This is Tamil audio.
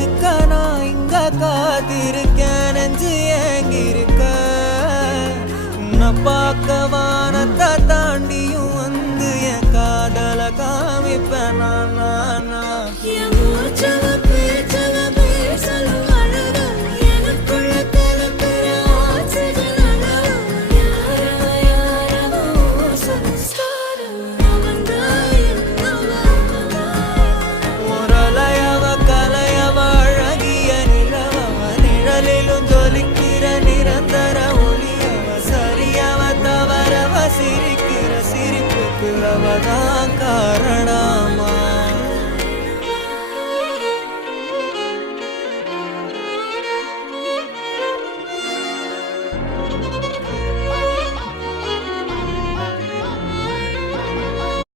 காத்துக்க நான் இங்க காத்திருக்கேன் நெஞ்சு ஏங்கிருக்க உன்னை பார்க்க வானத்தை தாண்டியும் வந்து என் காதல காமிப்பேன் நான் சிரிக்கிற சிரிப்புக்கு அவதான் காரணம்.